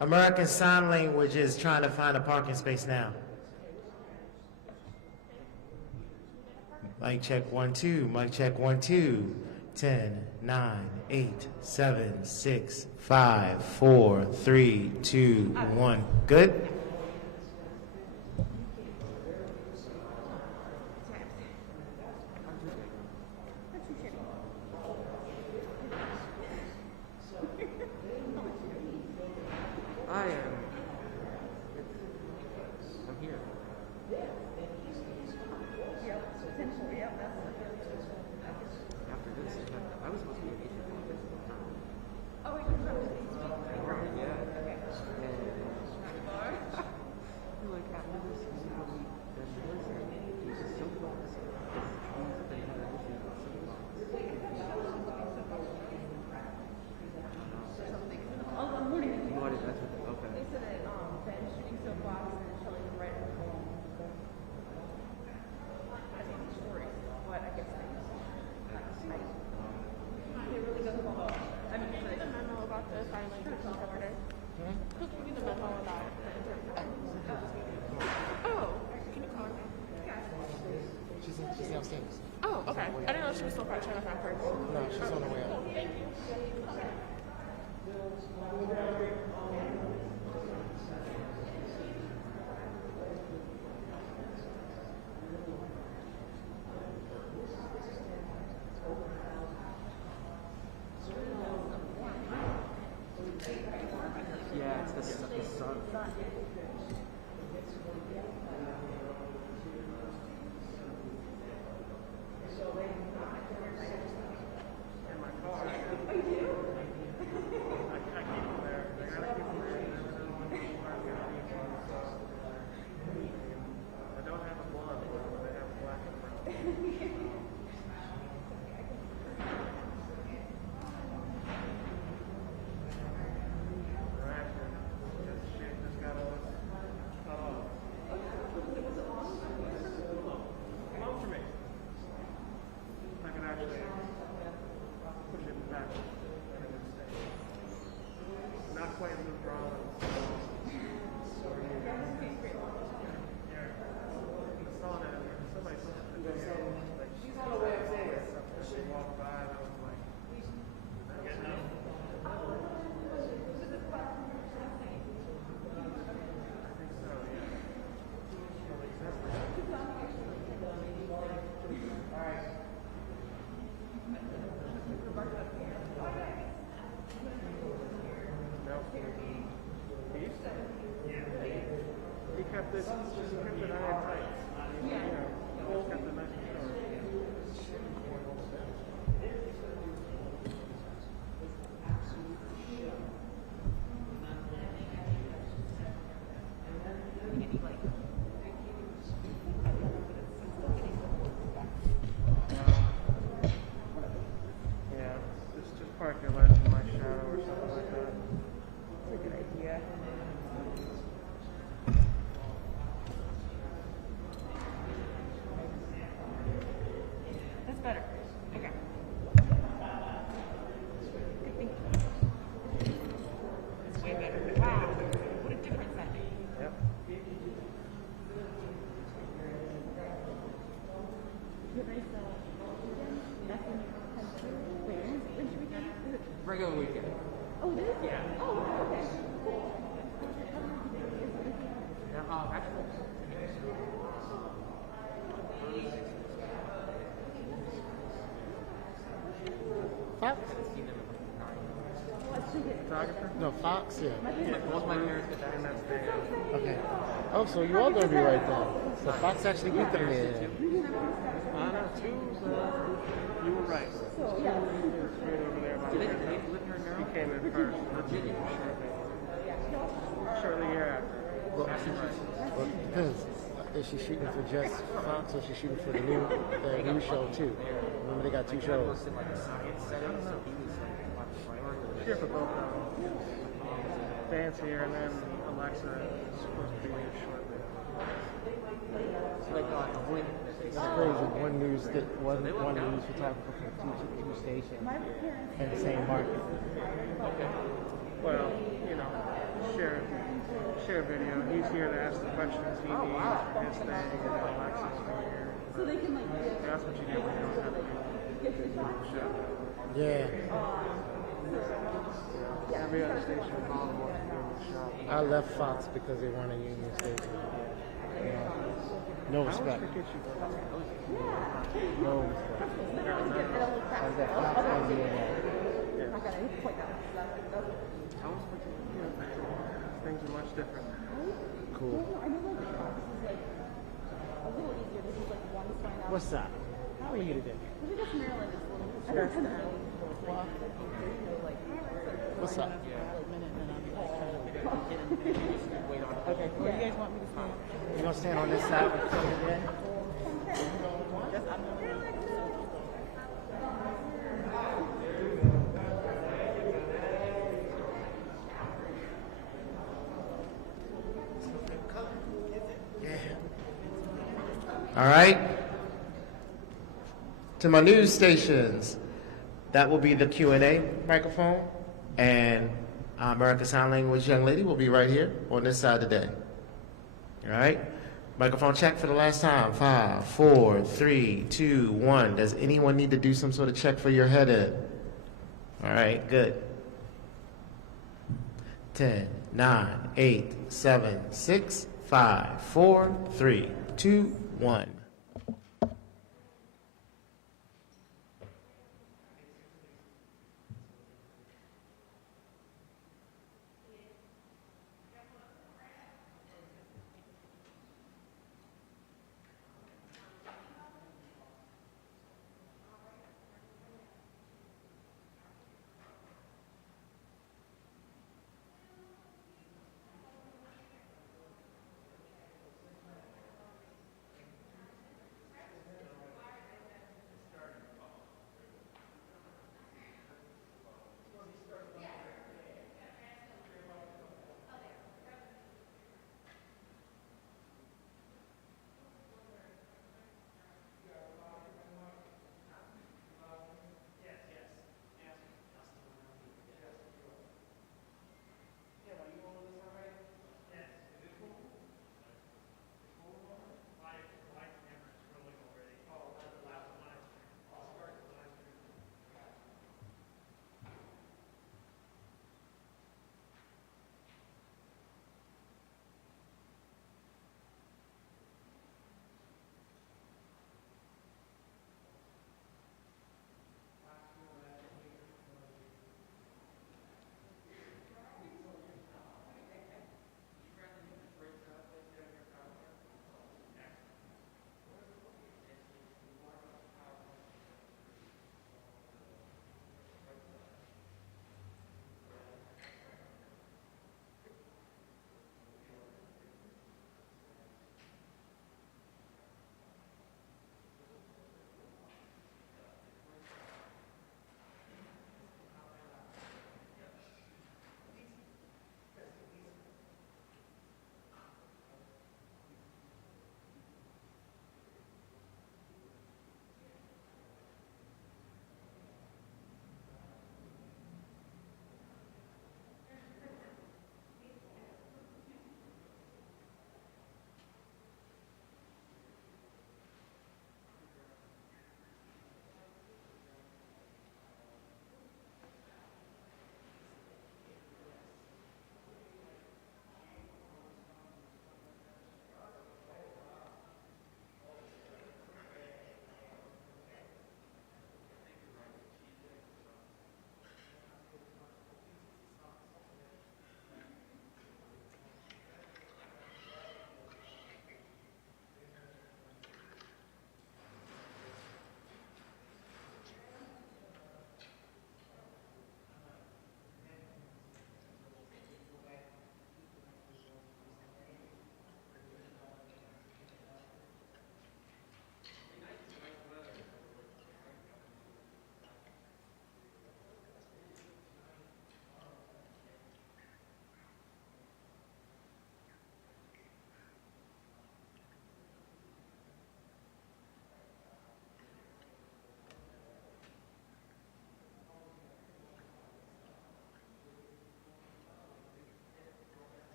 American Sign Language is trying to find a parking space now. Mic check 1 2. Mic check 1 2. 10, 9, 8, 7, 6, 5, 4, 3, 2, 1. Good? Oh, okay. I didn't know she was still trying to find her. No, she's on the way up. Thank you. Yeah, it's the sun. Regular weekend. Oh, it is? Yeah. Oh, okay. Yeah, actually. Fox? Photographer? No, Fox, yeah. Both my parents get that, and that's there. Okay. Oh, so you are going to be right there. So Fox actually beat them there. Anna, too, so you were right. Right over there. Did they live here now? He came in first. Shortly hereafter. Well, depends. Is she shooting for just Fox or is she shooting for the new show too? Remember they got two shows. Here for both of them. Dan's here, and then Alexa is supposed to be here shortly. It's crazy. One news photographer from two stations in the same market. Okay. Well, you know, share video. He's here to ask the questions he needs for his thing, and then Alexis is here. So they can that's what you get when you don't have to show. Yeah. Every other station in Baltimore can go to the shop. I left Fox because they weren't a union station. You know, no respect. No respect. I was at Fox and Things are much different. Cool. What's up? How are you today? What's up? Okay, where do you guys want me to stand? You gonna stand on this side with the today? All right. To my news stations, that will be the Q&A microphone, and American Sign Language young lady will be right here on this side today. All right. Microphone check for the last time. 5, 4, 3, 2, 1. Does anyone need to do some sort of check for your head in? All right. Good. 10, 9, 8, 7, 6, 5, 4, 3, 2, 1.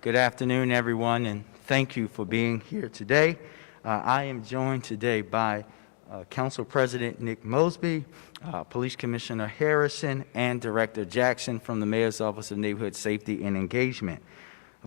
Good afternoon, everyone, and thank you for being here today. I am joined today by Council President Nick Mosby, Police Commissioner Harrison, and Director Jackson from the Mayor's Office of Neighborhood Safety and Engagement.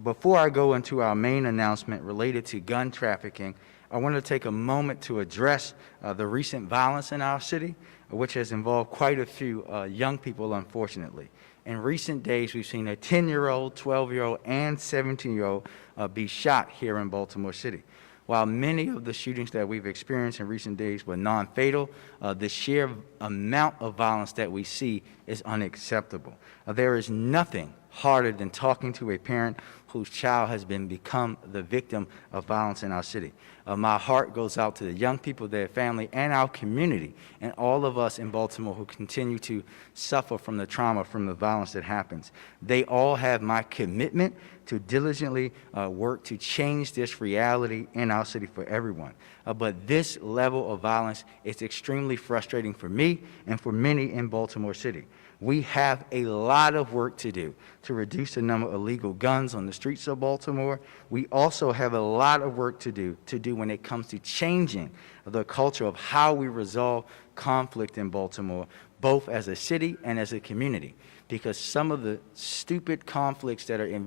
Before I go into our main announcement related to gun trafficking, I want to take a moment to address the recent violence in our city, which has involved quite a few young people, unfortunately. In recent days, we've seen a 10-year-old, 12-year-old, and 17-year-old be shot here in Baltimore City. While many of the shootings that we've experienced in recent days were non-fatal, the sheer amount of violence that we see is unacceptable. There is nothing harder than talking to a parent whose child has become the victim of violence in our city. My heart goes out to the young people, their family, and our community, and all of us in Baltimore who continue to suffer from the trauma, from the violence that happens. They all have my commitment to diligently work to change this reality in our city for everyone. But this level of violence is extremely frustrating for me and for many in Baltimore City. We have a lot of work to do to reduce the number of illegal guns on the streets of Baltimore. We also have a lot of work to do when it comes to changing the culture of how we resolve conflict in Baltimore, both as a city and as a community. Because some of the stupid conflicts that are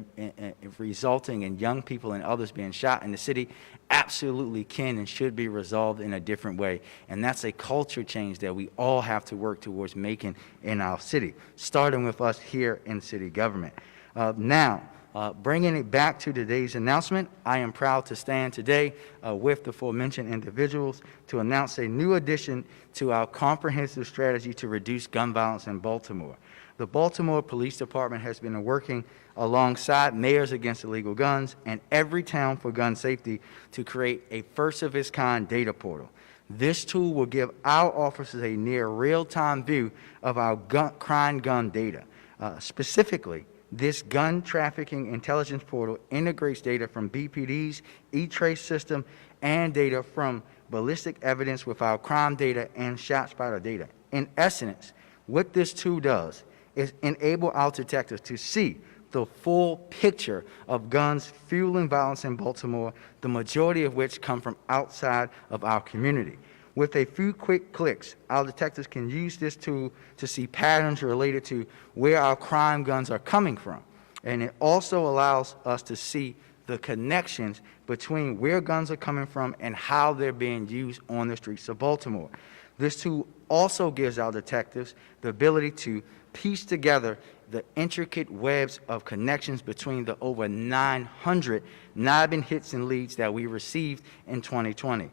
resulting in young people and others being shot in the city absolutely can and should be resolved in a different way. And that's a culture change that we all have to work towards making in our city, starting with us here in city government. Bringing it back to today's announcement, I am proud to stand today with the aforementioned individuals to announce a new addition to our comprehensive strategy to reduce gun violence in Baltimore. The Baltimore Police Department has been working alongside Mayors Against Illegal Guns and Everytown for Gun Safety to create a first-of-its-kind data portal. This tool will give our officers a near real-time view of our crime gun data. Specifically, this gun trafficking intelligence portal integrates data from BPD's E-Trace system and data from ballistic evidence with our crime data and ShotSpotter data. In essence, what this tool does is enable our detectives to see the full picture of guns fueling violence in Baltimore, the majority of which come from outside of our community. With a few quick clicks, our detectives can use this tool to see patterns related to where our crime guns are coming from. And it also allows us to see the connections between where guns are coming from and how they're being used on the streets of Baltimore. This tool also gives our detectives the ability to piece together the intricate webs of connections between the over 900 nabbing hits and leads that we received in 2020.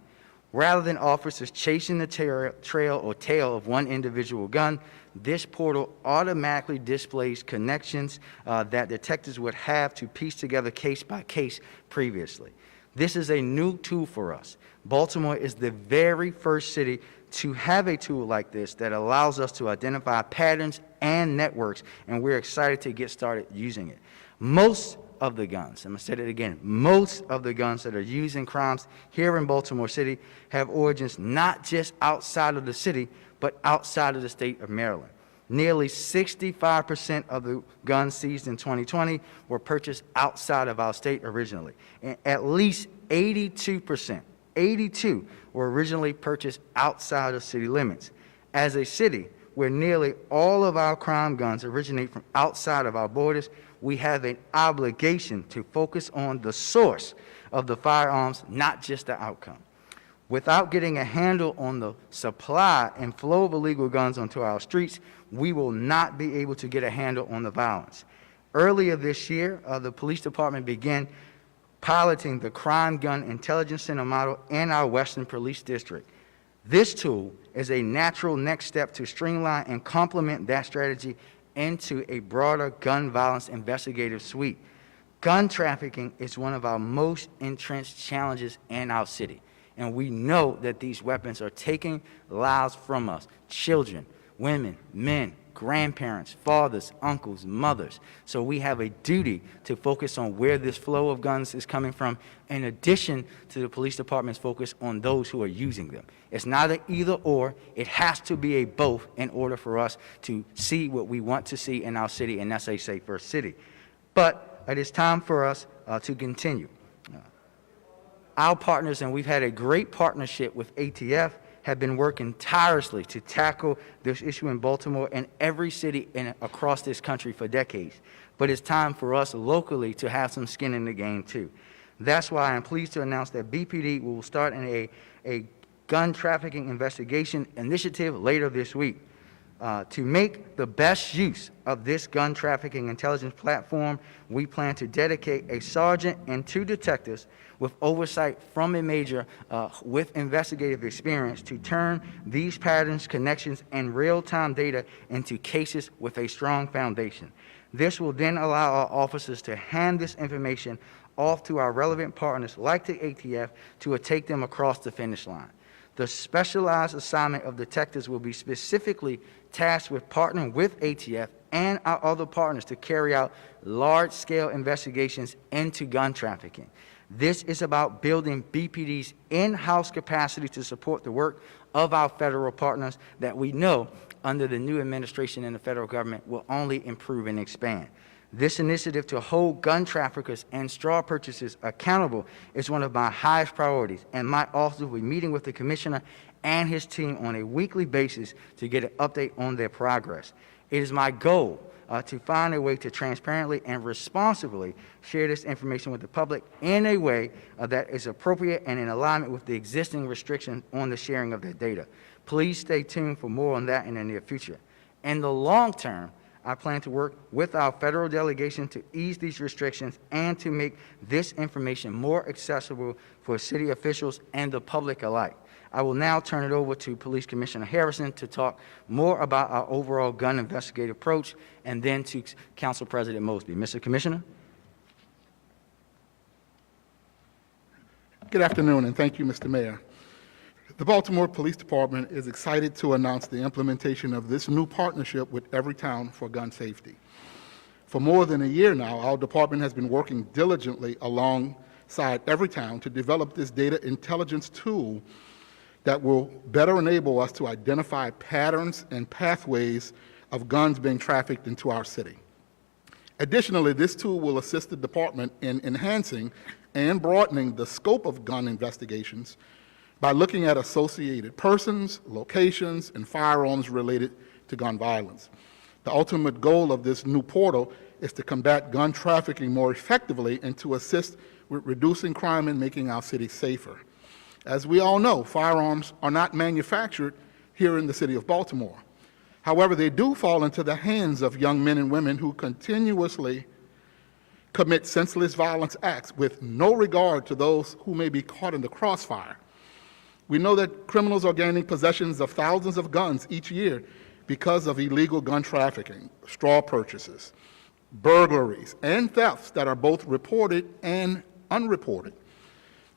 Rather than officers chasing the trail or tail of one individual gun, this portal automatically displays connections that detectives would have to piece together case by case previously. This is a new tool for us. Baltimore is the very first city to have a tool like this that allows us to identify patterns and networks, and we're excited to get started using it. Most of the guns, I'm going to say it again, most of the guns that are used in crimes here in Baltimore City have origins not just outside of the city, but outside of the state of Maryland. Nearly 65% of the guns seized in 2020 were purchased outside of our state originally, and at least 82% were originally purchased outside of city limits. As a city where nearly all of our crime guns originate from outside of our borders, we have an obligation to focus on the source of the firearms, not just the outcome. Without getting a handle on the supply and flow of illegal guns onto our streets, we will not be able to get a handle on the violence. Earlier this year, the police department began piloting the Crime Gun Intelligence Center model in our Western Police District. This tool is a natural next step to streamline and complement that strategy into a broader gun violence investigative suite. Gun trafficking is one of our most entrenched challenges in our city, and we know that these weapons are taking lives from us: children, women, men, grandparents, fathers, uncles, mothers. So we have a duty to focus on where this flow of guns is coming from, in addition to the police department's focus on those who are using them. It's not an either or, it has to be a both in order for us to see what we want to see in our city, and that's a safer city. But it is time for us to continue. Our partners, and we've had a great partnership with ATF, have been working tirelessly to tackle this issue in Baltimore and every city across this country for decades. But it's time for us locally to have some skin in the game too. That's why I'm pleased to announce that BPD will start in a gun trafficking investigation initiative later this week. To make the best use of this gun trafficking intelligence platform, we plan to dedicate a sergeant and 2 detectives with oversight from a major with investigative experience to turn these patterns, connections, and real-time data into cases with a strong foundation. This will then allow our officers to hand this information off to our relevant partners like the ATF to take them across the finish line. The specialized assignment of detectives will be specifically tasked with partnering with ATF and our other partners to carry out large-scale investigations into gun trafficking. This is about building BPD's in-house capacity to support the work of our federal partners that we know under the new administration in the federal government will only improve and expand. This initiative to hold gun traffickers and straw purchasers accountable is one of my highest priorities, and my office will be meeting with the commissioner and his team on a weekly basis to get an update on their progress. It is my goal to find a way to transparently and responsibly share this information with the public in a way that is appropriate and in alignment with the existing restrictions on the sharing of that data. Please stay tuned for more on that in the near future. In the long term, I plan to work with our federal delegation to ease these restrictions and to make this information more accessible for city officials and the public alike. I will now turn it over to Police Commissioner Harrison to talk more about our overall gun investigative approach, and then to Council President Mosby. Mr. Commissioner? Good afternoon, and thank you, Mr. Mayor. The Baltimore Police Department is excited to announce the implementation of this new partnership with Everytown for gun safety. For more than a year now, our department has been working diligently alongside Everytown to develop this data intelligence tool that will better enable us to identify patterns and pathways of guns being trafficked into our city. Additionally, this tool will assist the department in enhancing and broadening the scope of gun investigations by looking at associated persons, locations, and firearms related to gun violence. The ultimate goal of this new portal is to combat gun trafficking more effectively and to assist with reducing crime and making our city safer. As we all know, firearms are not manufactured here in the city of Baltimore. However, they do fall into the hands of young men and women who continuously commit senseless violence acts with no regard to those who may be caught in the crossfire. We know that criminals are gaining possessions of thousands of guns each year because of illegal gun trafficking, straw purchases, burglaries, and thefts that are both reported and unreported.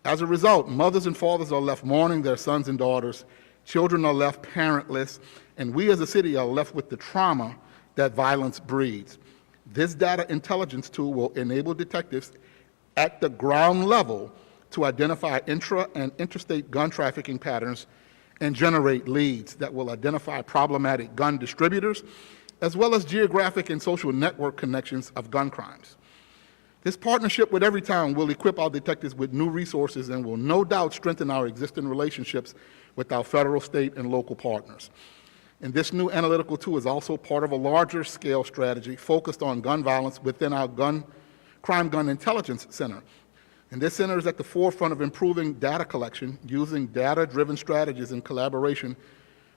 As a result, mothers and fathers are left mourning their sons and daughters, children are left parentless, and we as a city are left with the trauma that violence breeds. This data intelligence tool will enable detectives at the ground level to identify intra and interstate gun trafficking patterns and generate leads that will identify problematic gun distributors, as well as geographic and social network connections of gun crimes. This partnership with Everytown will equip our detectives with new resources and will no doubt strengthen our existing relationships with our federal, state, and local partners. And this new analytical tool is also part of a larger scale strategy focused on gun violence within our Crime Gun Intelligence Center. And this center is at the forefront of improving data collection using data-driven strategies in collaboration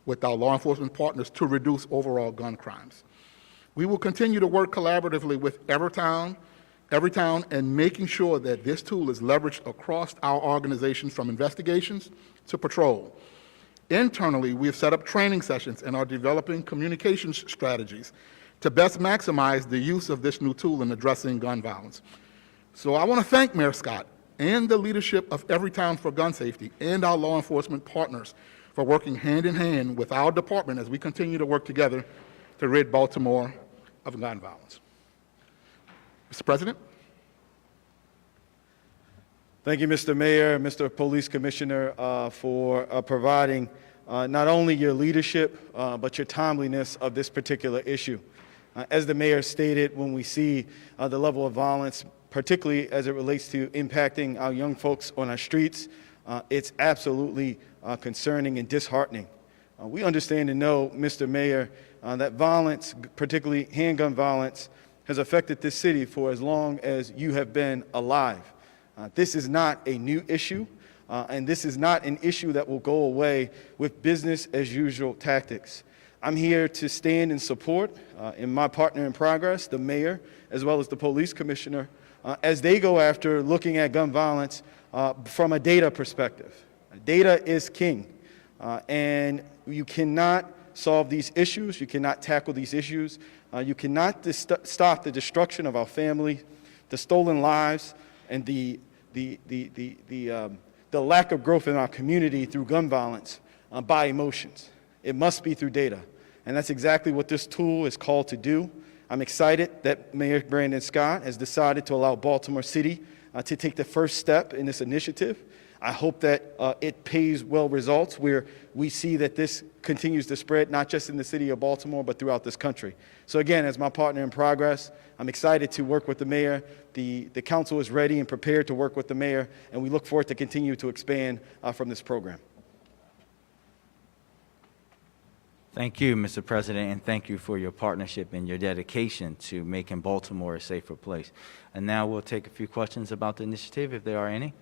with our law enforcement partners to reduce overall gun crimes. We will continue to work collaboratively with Everytown, and making sure that this tool is leveraged across our organizations from investigations to patrol. Internally, we have set up training sessions and are developing communications strategies to best maximize the use of this new tool in addressing gun violence. So I want to thank Mayor Scott and the leadership of Everytown for gun safety and our law enforcement partners for working hand in hand with our department as we continue to work together to rid Baltimore of gun violence. Mr. President? Thank you, Mr. Mayor, Mr. Police Commissioner, for providing not only your leadership, but your timeliness of this particular issue. As the mayor stated, when we see the level of violence, particularly as it relates to impacting our young folks on our streets, it's absolutely concerning and disheartening. We understand and know, Mr. Mayor, that violence, particularly handgun violence, has affected this city for as long as you have been alive. This is not a new issue, and this is not an issue that will go away with business as usual tactics. I'm here to stand in support in my partner in progress, the mayor, as well as the police commissioner, as they go after looking at gun violence from a data perspective. Data is king, and you cannot solve these issues, you cannot tackle these issues, you cannot stop the destruction of our family, the stolen lives, and the lack of growth in our community through gun violence by emotions. It must be through data. And that's exactly what this tool is called to do. I'm excited that Mayor Brandon Scott has decided to allow Baltimore City to take the first step in this initiative. I hope that it pays well results where we see that this continues to spread, not just in the city of Baltimore, but throughout this country. So again, as my partner in progress, I'm excited to work with the mayor. The council is ready and prepared to work with the mayor, and we look forward to continue to expand from this program. Thank you, Mr. President, and thank you for your partnership and your dedication to making Baltimore a safer place. And now we'll take a few questions about the initiative, if there are any.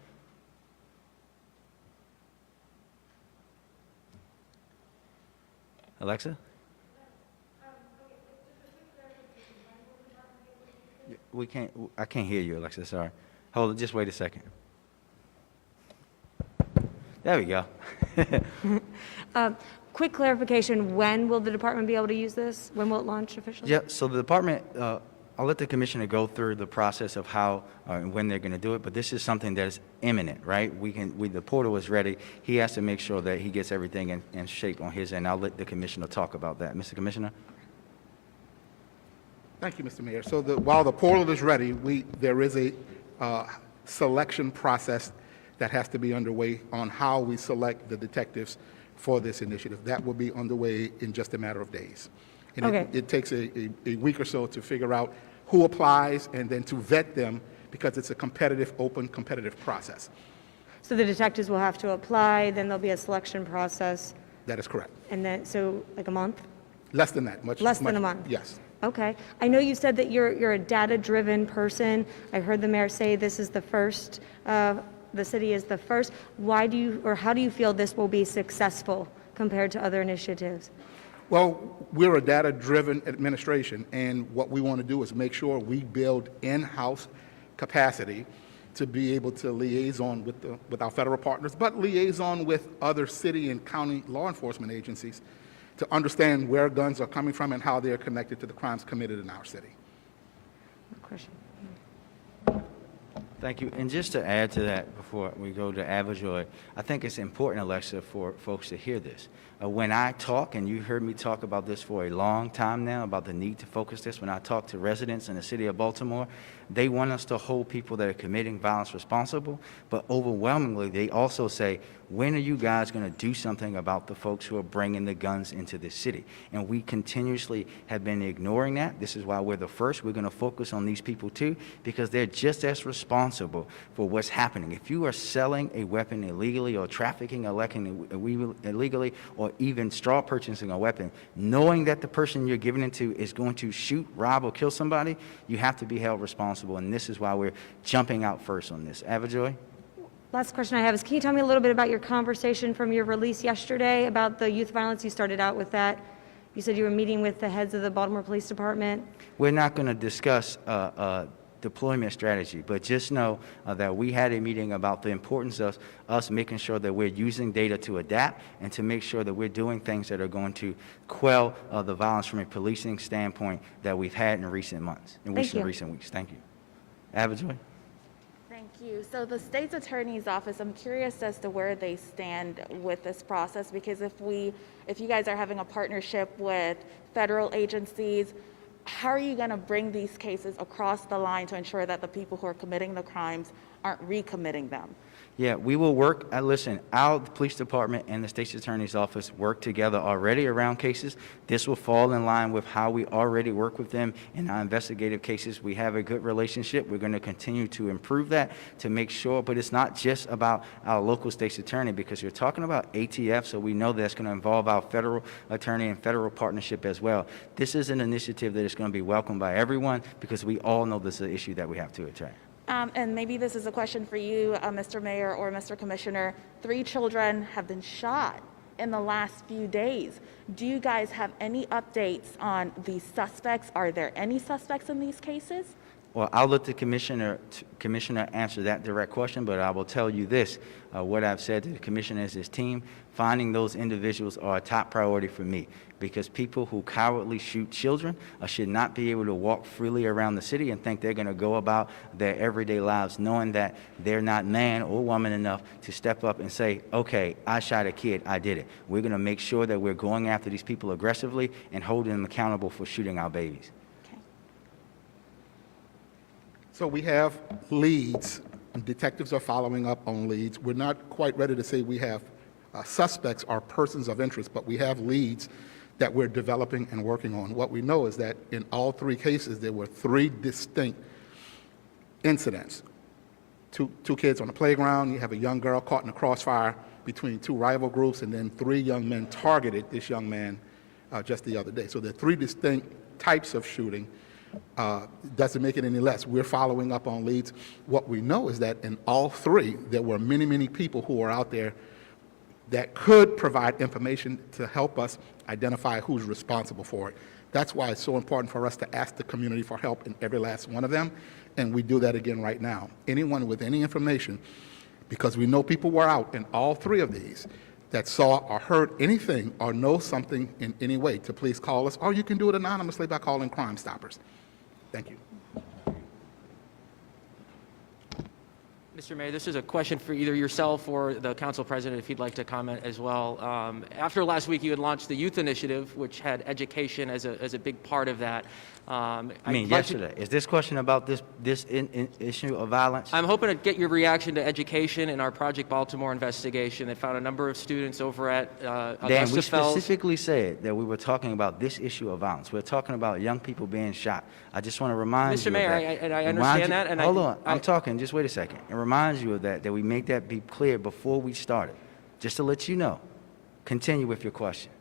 Alexa? I can't hear you, Alexa, sorry. Hold on, just wait a second. There we go. Quick clarification, when will the department be able to use this? When will it launch officially? Yeah, so the department, I'll let the commissioner go through the process of how and when they're going to do it, but this is something that is imminent, right? The portal is ready. He has to make sure that he gets everything in shape on his end. I'll let the commissioner talk about that. Mr. Commissioner? Thank you, Mr. Mayor. So while the portal is ready, there is a selection process that has to be underway on how we select the detectives for this initiative. That will be underway in just a matter of days. And Okay. it takes a week or so to figure out who applies and then to vet them, because it's a competitive, open, competitive process. So the detectives will have to apply, then there'll be a selection process, That is correct. and then, so like a month? Less than that. Less than a month? Yes. Okay. I know you said that you're a data-driven person. I heard the mayor say this is the first, the city is the first. Why do you, or how do you feel this will be successful compared to other initiatives? Well, we're a data-driven administration, and what we want to do is make sure we build in-house capacity to be able to liaison with our federal partners, but liaison with other city and county law enforcement agencies to understand where guns are coming from and how they are connected to the crimes committed in our city. Question. Thank you. And just to add to that before we go to Avajoy, I think it's important, Alexa, for folks to hear this. When I talk, and you heard me talk about this for a long time now, about the need to focus this, when I talk to residents in the city of Baltimore, they want us to hold people that are committing violence responsible, but overwhelmingly they also say, when are you guys going to do something about the folks who are bringing the guns into this city? And we continuously have been ignoring that. This is why we're the first. We're going to focus on these people too, because they're just as responsible for what's happening. If you are selling a weapon illegally or trafficking a weapon illegally, or even straw purchasing a weapon, knowing that the person you're giving it to is going to shoot, rob, or kill somebody, you have to be held responsible. And this is why we're jumping out first on this. Avajoy? Last question I have is, can you tell me a little bit about your conversation from your release yesterday about the youth violence? You started out with that. You said you were meeting with the heads of the Baltimore Police Department. We're not going to discuss deployment strategy, but just know that we had a meeting about the importance of us making sure that we're using data to adapt and to make sure that we're doing things that are going to quell the violence from a policing standpoint that we've had in recent months, in recent weeks. Thank you. Avajoy? Thank you. So the state's attorney's office, I'm curious as to where they stand with this process, because if you guys are having a partnership with federal agencies, how are you going to bring these cases across the line to ensure that the people who are committing the crimes aren't recommitting them? Yeah, we will work, listen, our police department and the state's attorney's office work together already around cases. This will fall in line with how we already work with them in our investigative cases. We have a good relationship. We're going to continue to improve that to make sure, but it's not just about our local state's attorney, because you're talking about ATF, so we know that's going to involve our federal attorney and federal partnership as well. This is an initiative that is going to be welcomed by everyone, because we all know this is an issue that we have to address. And maybe this is a question for you, Mr. Mayor or Mr. Commissioner. 3 children have been shot in the last few days. Do you guys have any updates on the suspects? Are there any suspects in these cases? Well, I'll let the commissioner answer that direct question, but I will tell you this. What I've said to the commissioner and his team, finding those individuals are a top priority for me, because people who cowardly shoot children should not be able to walk freely around the city and think they're going to go about their everyday lives knowing that they're not man or woman enough to step up and say, okay, I shot a kid, I did it. We're going to make sure that we're going after these people aggressively and holding them accountable for shooting our babies. So we have leads, and detectives are following up on leads. We're not quite ready to say we have suspects or persons of interest, but we have leads that we're developing and working on. What we know is that in all 3 cases, there were 3 distinct incidents. Two kids on the playground, you have a young girl caught in a crossfire between 2 rival groups, and then 3 young men targeted this young man just the other day. So there are 3 distinct types of shooting. Doesn't make it any less. We're following up on leads. What we know is that in all 3, there were many, many people who are out there that could provide information to help us identify who's responsible for it. That's why it's so important for us to ask the community for help in every last one of them, and we do that again right now. Anyone with any information, because we know people were out in all 3 of these that saw or heard anything or know something in any way, to please call us, or you can do it anonymously by calling Crime Stoppers. Thank you. Mr. Mayor, this is a question for either yourself or the council president, if you'd like to comment as well. After last week, you had launched the Youth Initiative, which had education as a big part of that. I mean, yesterday. Is this question about this issue of violence? I'm hoping to get your reaction to education in our Project Baltimore investigation that found a number of students over at Augusta Dan, we Fells. specifically said that we were talking about this issue of violence. We're talking about young people being shot. I just want to remind you Mr. Mayor, of that. I understand that. And hold on, I'm talking. Just wait a second. It reminds you of that we make that be clear before we started, just to let you know. Continue with your question.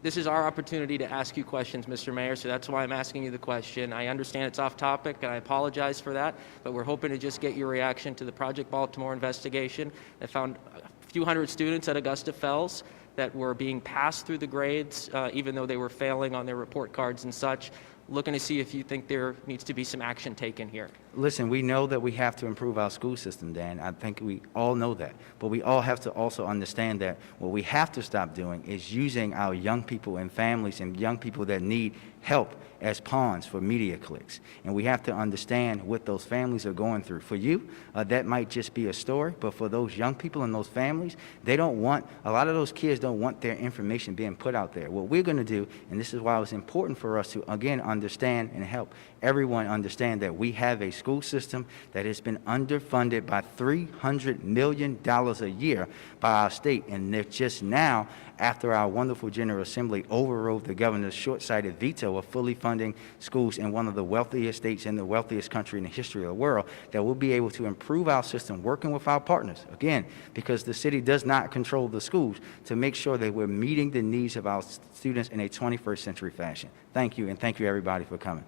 This is our opportunity to ask you questions, Mr. Mayor, so that's why I'm asking you the question. I understand it's off topic, and I apologize for that, but we're hoping to just get your reaction to the Project Baltimore investigation that found a few hundred students at Augusta Fells that were being passed through the grades, even though they were failing on their report cards and such. Looking to see if you think there needs to be some action taken here. Listen, we know that we have to improve our school system, Dan. I think we all know that. But we all have to also understand that what we have to stop doing is using our young people and families and young people that need help as pawns for media clicks. And we have to understand what those families are going through. For you, that might just be a story, but for those young people and those families, they don't want, a lot of those kids don't want their information being put out there. What we're going to do, and this is why it's important for us to, again, understand and help everyone understand that we have a school system that has been underfunded by $300 million a year by our state, and they're just now, after our wonderful General Assembly overrode the governor's short-sighted veto of fully funding schools in one of the wealthiest states in the wealthiest country in the history of the world, that we'll be able to improve our system working with our partners, again, because the city does not control the schools, to make sure that we're meeting the needs of our students in a 21st century fashion. Thank you, and thank you everybody for coming.